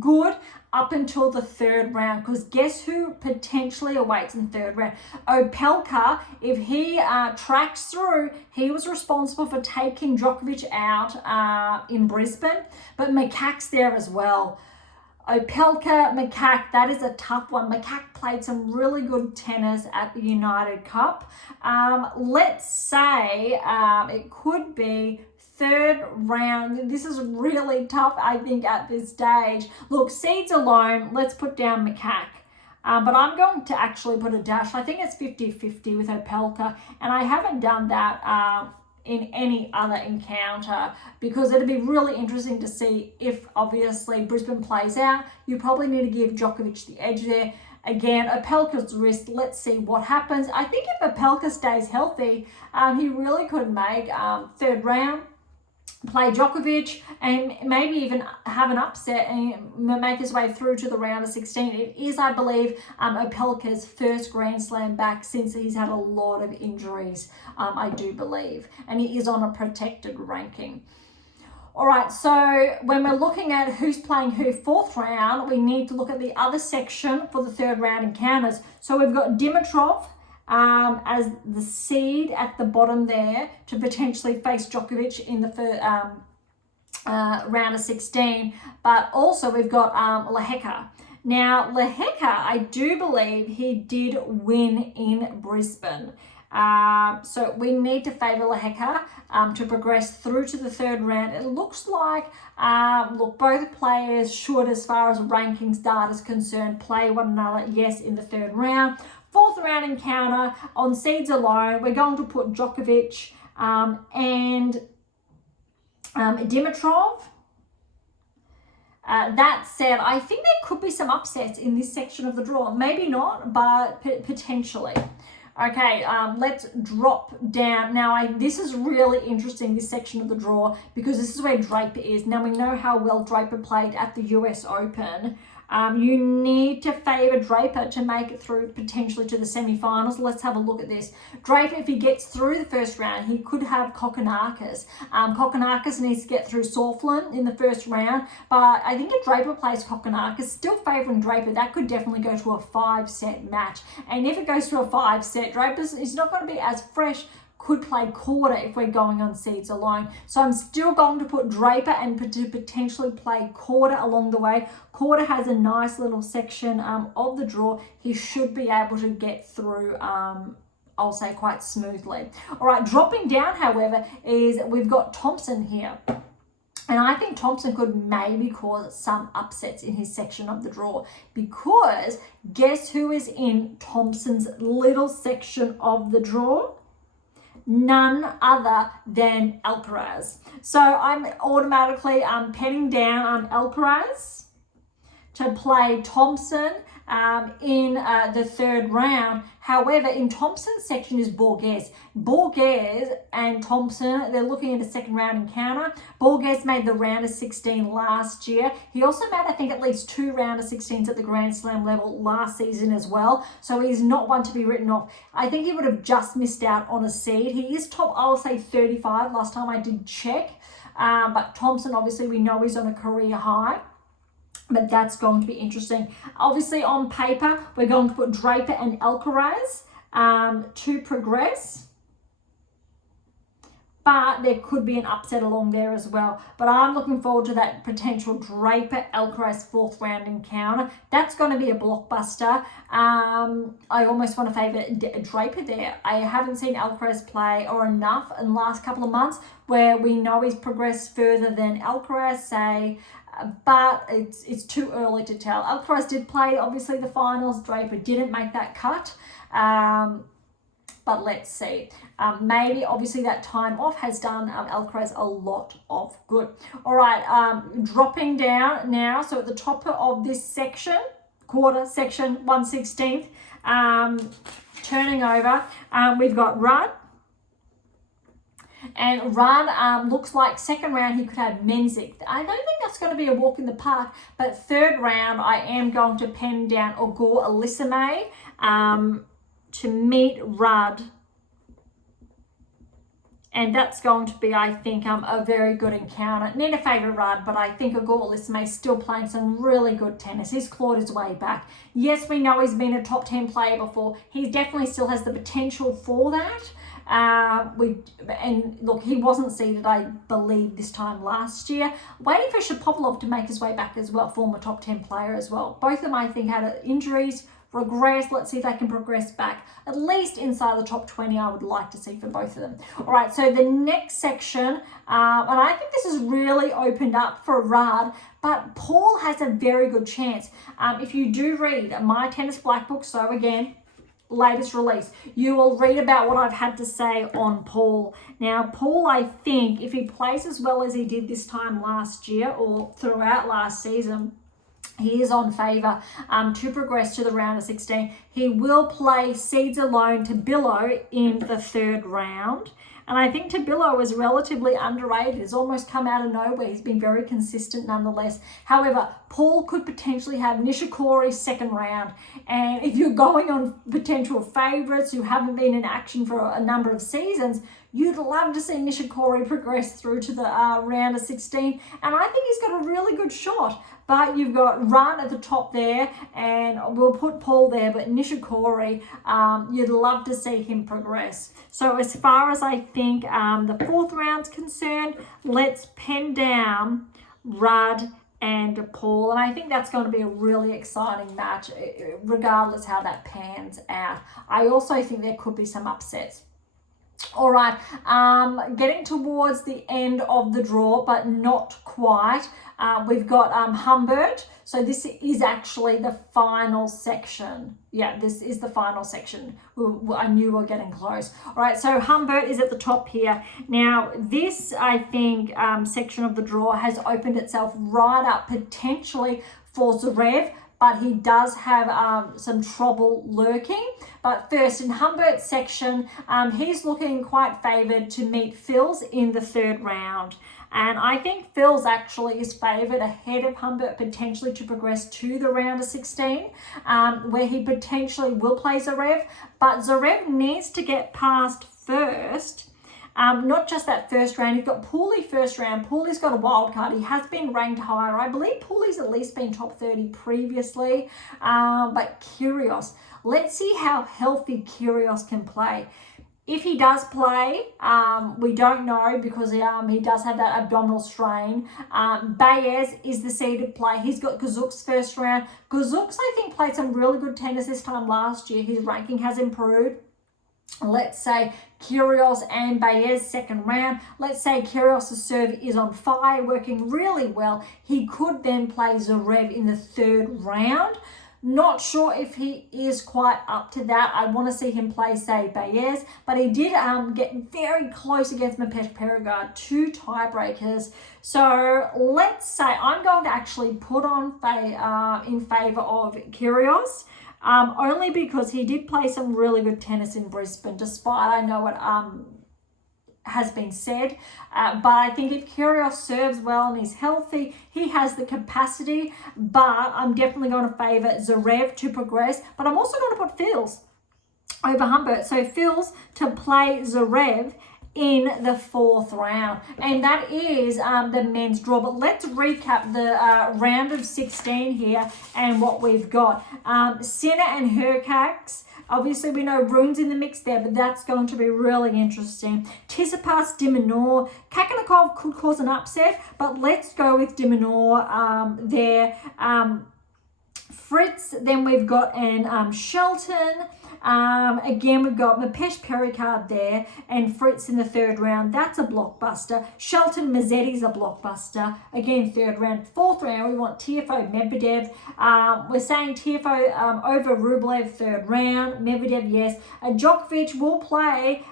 good up until the third round, because guess who potentially awaits in the third round? Opelka, if he tracks through, he was responsible for taking Djokovic out in Brisbane, but Makak's there as well. Opelka, Makak, that is a tough one. Makak played some really good tennis at the United Cup. Let's say it could be third round, this is really tough, I think, at this stage. Look, seeds alone, let's put down Macaque. But I'm going to actually put a dash. I think it's 50-50 with Opelka, and I haven't done that in any other encounter because it'd be really interesting to see if obviously Brisbane plays out. You probably need to give Djokovic the edge there. Again, Opelka's wrist, let's see what happens. I think if Opelka stays healthy, he really could make third round, play Djokovic, and maybe even have an upset and make his way through to the round of 16. It is, I believe, Opelka's first Grand Slam back since he's had a lot of injuries, I do believe. And he is on a protected ranking. All right, so when we're looking at who's playing who fourth round, we need to look at the other section for the third round encounters. So we've got Dimitrov as the seed at the bottom there to potentially face Djokovic in the first, round of 16. But also we've got Lehecka. Now, Lehecka, I do believe he did win in Brisbane. So we need to favour Lehecka to progress through to the third round. It looks like, look, both players should, as far as rankings data is concerned, play one another, yes, in the third round. Fourth round encounter on seeds alone, we're going to put Djokovic and Dimitrov. That said, I think there could be some upsets in this section of the draw. Maybe not, but potentially. Okay, let's drop down. Now, this is really interesting, this section of the draw, because this is where Draper is. Now, we know how well Draper played at the US Open. You need to favour Draper to make it through potentially to the semi-finals. Let's have a look at this. Draper, if he gets through the first round, he could have Kokkinakis. Kokkinakis needs to get through Southland in the first round, but I think if Draper plays Kokkinakis, still favouring Draper, that could definitely go to a 5-set match. And if it goes to a 5-set, Draper is not going to be as fresh. Could play quarter if we're going on seeds alone. So I'm still going to put Draper and to potentially play quarter along the way. Quarter has a nice little section of the draw. He should be able to get through, I'll say, quite smoothly. All right, dropping down, however, is we've got Thompson here. And I think Thompson could maybe cause some upsets in his section of the draw, because guess who is in Thompson's little section of the draw? None other than Alcaraz. So I'm automatically penning down Alcaraz to play Thompson in the third round. However, in Thompson's section is Borges. Borges and Thompson, they're looking at a second round encounter. Borges made the round of 16 last year. He also made, I think, at least 2 round of 16s at the Grand Slam level last season as well. So he's not one to be written off. I think he would have just missed out on a seed. He is top, I'll say 35 last time I did check. But Thompson, obviously, we know he's on a career high. But that's going to be interesting. Obviously, on paper, we're going to put Draper and Alcaraz to progress. But there could be an upset along there as well. But I'm looking forward to that potential Draper-Alcaraz fourth round encounter. That's going to be a blockbuster. I almost want to favour Draper there. I haven't seen Alcaraz play or enough in the last couple of months where we know he's progressed further than Alcaraz, say. But it's too early to tell. Alcaraz did play, obviously, the finals. Draper didn't make that cut. But let's see. Maybe, obviously, that time off has done Alcaraz a lot of good. All right, dropping down now. So at the top of this section, quarter section, 1/16, turning over, we've got Rudd. And Rudd looks like second round he could have Menzies. I don't think that's going to be a walk in the park, but third round I am going to pen down Ogor Elisame to meet Rudd. And that's going to be, I think, a very good encounter. Need to favour Rudd, but I think Ogor Elisame is still playing some really good tennis. He's clawed his way back. Yes, we know he's been a top 10 player before. He definitely still has the potential for that. And look, he wasn't seeded, I believe, this time last year. Waiting for Shapovalov to make his way back as well, former top 10 player as well. Both of them, I think, had injuries, regress. Let's see if they can progress back at least inside the top 20. I would like to see for both of them. All right, so the next section, and I think this has really opened up for Rad, but Paul has a very good chance. If you do read my Tennis Black Book, so again, latest release, you will read about what I've had to say on Paul. Now, Paul, I think if he plays as well as he did this time last year or throughout last season, he is on favour to progress to the round of 16. He will play seeds alone to Billow in the third round. And I think Tabilo is relatively underrated. He's almost come out of nowhere. He's been very consistent nonetheless. However, Paul could potentially have Nishikori second round. And if you're going on potential favourites who haven't been in action for a number of seasons, you'd love to see Nishikori progress through to the round of 16. And I think he's got a really good shot. But you've got Run at the top there, and we'll put Paul there, but Nishikori, you'd love to see him progress. So as far as I think the fourth round's concerned, let's pen down Rudd and Paul. And I think that's going to be a really exciting match, regardless how that pans out. I also think there could be some upsets. All right, getting towards the end of the draw, but not quite. We've got Humbert. So this is actually the final section. Yeah, this is the final section. I knew we were getting close. All right, so Humbert is at the top here. Now, this, I think, section of the draw has opened itself right up potentially for Zverev, but he does have some trouble lurking. But first, in Humbert's section, he's looking quite favoured to meet Fils in the third round. And I think Fils actually is favoured ahead of Humbert potentially to progress to the round of 16, where he potentially will play Zverev. But Zverev needs to get past first. Not just that first round, you've got Pooley first round. Pooley's got a wild card. He has been ranked higher. I believe Pooley's at least been top 30 previously. But Kyrgios, let's see how healthy Kyrgios can play. If he does play, we don't know because he does have that abdominal strain. Baez is the seeded play. He's got Gazuk's first round. Gazuk's, I think, played some really good tennis this time last year. His ranking has improved. Let's say Kyrgios and Baez second round. Let's say Kyrgios' serve is on fire, working really well. He could then play Zverev in the third round. Not sure if he is quite up to that. I want to see him play, say, Baez, but he did get very close against Mapesh Perigard, 2 tiebreakers. So let's say I'm going to actually put on in favour of Kyrgios. Only because he did play some really good tennis in Brisbane, despite I know what has been said. But I think if Kyrgios serves well and is healthy, he has the capacity. But I'm definitely going to favour Zverev to progress. But I'm also going to put Fils over Humbert. So Fils to play Zverev in the fourth round, and that is the men's draw. But let's recap the round of 16 here and what we've got. Sinner and Hurkacz. Obviously, we know Rune's in the mix there, but that's going to be really interesting. Tsitsipas, de Minaur. Kakanakov could cause an upset, but let's go with de Minaur there. Fritz, then we've got Shelton. Again, we've got Mapesh Pericard there and Fritz in the third round. That's a blockbuster. Shelton Mazzetti's a blockbuster. Again, third round. Fourth round, we want Tiafoe Medvedev. We're saying Tiafoe over Rublev, third round. Medvedev, yes. Djokovic will play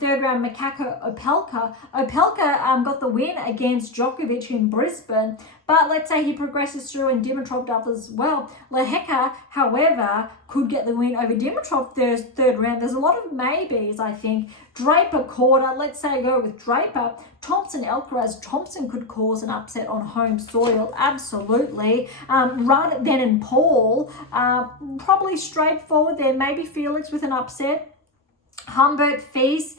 third round Makako Opelka. Opelka got the win against Djokovic in Brisbane. But let's say he progresses through and Dimitrov does as well. Lehecka, however, could get the win over Dimitrov third round. There's a lot of maybes, I think. Draper quarter, let's say go with Draper. Thompson Alcaraz, Thompson could cause an upset on home soil, absolutely. Rudd, then and Paul, probably straightforward there. Maybe Felix with an upset. Humbert, Fils,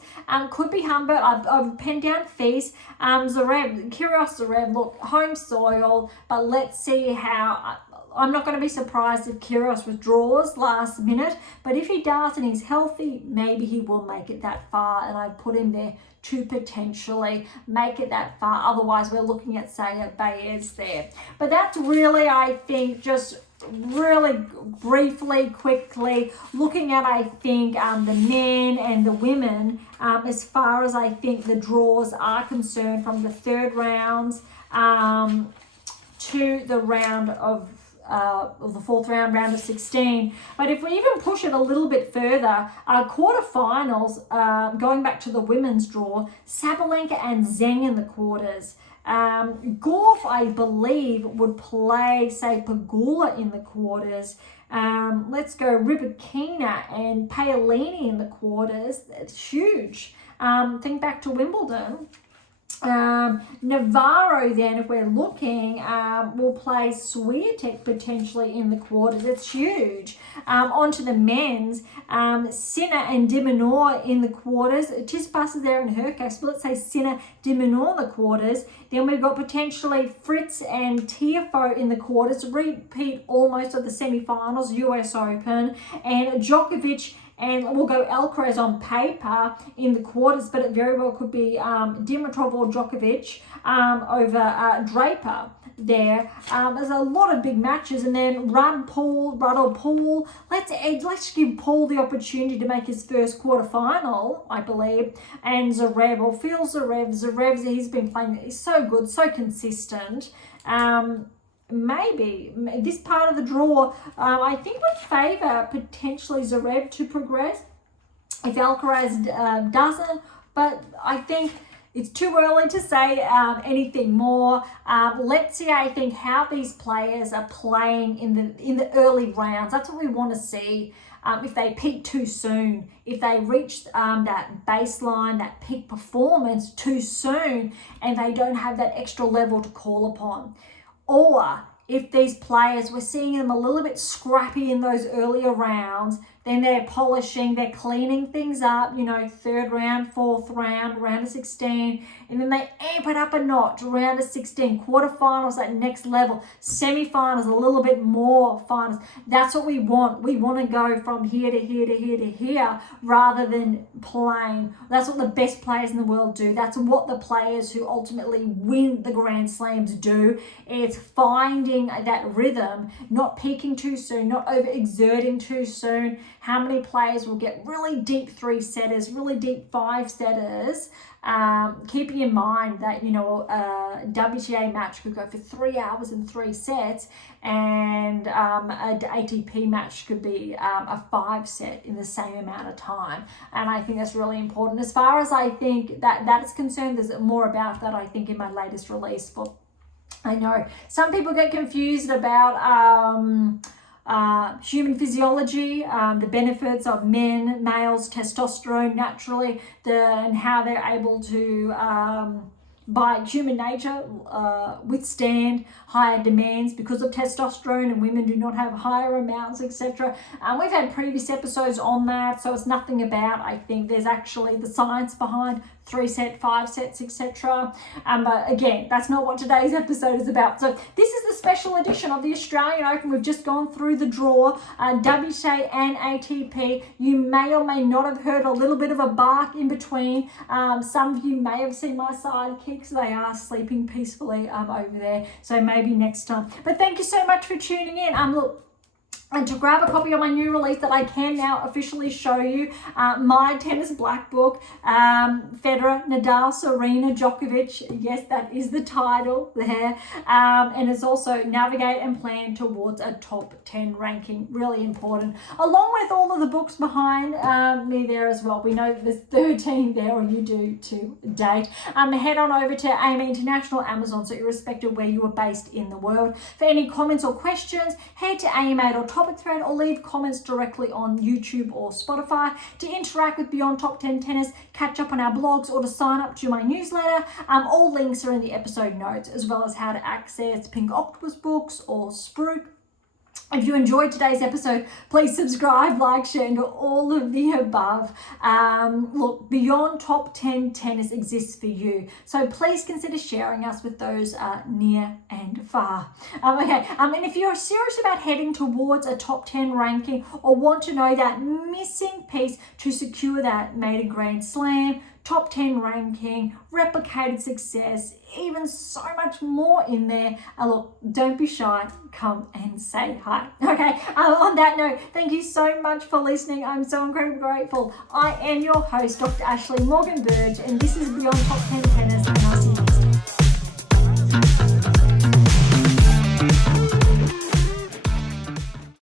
could be Humbert. I've penned down Fils. Zverev, Kyrgios, Zverev, look, home soil, but let's see how. I'm not going to be surprised if Kyrgios withdraws last minute, but if he does and he's healthy, maybe he will make it that far, and I've put him there to potentially make it that far. Otherwise, we're looking at, say, a Baez there. But that's really, I think, just really briefly, quickly, looking at, I think, the men and the women, as far as I think the draws are concerned, from the third rounds to the round of the fourth round of 16. But if we even push it a little bit further, quarterfinals, going back to the women's draw, Sabalenka and Zheng in the quarters. Gauff, I believe, would play, say, Pegula in the quarters. Let's go Rybakina and Paolini in the quarters. It's huge. Think back to Wimbledon. Navarro, then, if we're looking, will play Swiatek potentially in the quarters. It's huge. On to the men's, Sinner and Minaur in the quarters. Tsitsipas is there in her case, but let's say Sinner, Minaur in the quarters. Then we've got potentially Fritz and Tiafoe in the quarters. Repeat almost of the semi-finals, US Open, and Djokovic. And we'll go Alcaraz on paper in the quarters, but it very well could be Dimitrov or Djokovic over Draper there. There's a lot of big matches. And then Rudd or Paul. Let's give Paul the opportunity to make his first quarterfinal, I believe. And Zverev, or Phil Zverev. Zverev, he's been playing, he's so good, so consistent. Maybe this part of the draw, I think would favour potentially Zverev to progress if Alcaraz doesn't, but I think it's too early to say anything more. Let's see, I think, how these players are playing in the early rounds. That's what we want to see. If they peak too soon, if they reach that baseline, that peak performance too soon, and they don't have that extra level to call upon. Or if these players, we're seeing them a little bit scrappy in those earlier rounds, then they're polishing, they're cleaning things up, third round, fourth round, round of 16, and then they amp it up a notch, round of 16, quarterfinals, that next level, semi-finals, a little bit more finals. That's what we want. We want to go from here to here to here to here rather than playing. That's what the best players in the world do. That's what the players who ultimately win the Grand Slams do. It's finding that rhythm, not peaking too soon, not overexerting too soon. How many players will get really deep 3-setters, really deep 5-setters, keeping in mind that, a WTA match could go for 3 hours and 3 sets, and a ATP match could be a 5-set in the same amount of time. And I think that's really important. As far as I think that is concerned, there's more about that, I think, in my latest release. I know some people get confused about human physiology, the benefits of males, testosterone naturally, and how they're able to, by human nature, withstand higher demands because of testosterone, and women do not have higher amounts, etc. We've had previous episodes on that, so it's nothing about, I think, there's actually the science behind 3-set, 5 sets, etc. But again, that's not what today's episode is about. So this is the special edition of the Australian Open. We've just gone through the draw, WTA and ATP. You may or may not have heard a little bit of a bark in between. Some of you may have seen my sidekicks. They are sleeping peacefully over there. So maybe next time. But thank you so much for tuning in. Look, and to grab a copy of my new release that I can now officially show you, my tennis black book, Federer, Nadal, Serena, Djokovic. Yes, that is the title there. And it's also Navigate and Plan Towards a Top 10 ranking. Really important. Along with all of the books behind me there as well. We know there's 13 there, or you do to date. Head on over to AM8 International, Amazon, so irrespective of where you are based in the world. For any comments or questions, head to AM8 or Topic Thread, or leave comments directly on YouTube or Spotify. To interact with Beyond Top 10 Tennis, catch up on our blogs, or to sign up to my newsletter, all links are in the episode notes, as well as how to access Pink Octopus books or Spruik. If you enjoyed today's episode, please subscribe, like, share, and all of the above. Look, Beyond Top 10 Tennis exists for you. So please consider sharing us with those near and far. And if you're serious about heading towards a top 10 ranking, or want to know that missing piece to secure that maiden Grand Slam, top 10 ranking, replicated success, even so much more in there. Look, don't be shy, come and say hi. Okay, on that note, thank you so much for listening. I'm so incredibly grateful. I am your host, Dr. Ashley Morgan Burge, and this is Beyond Top 10 Tennis.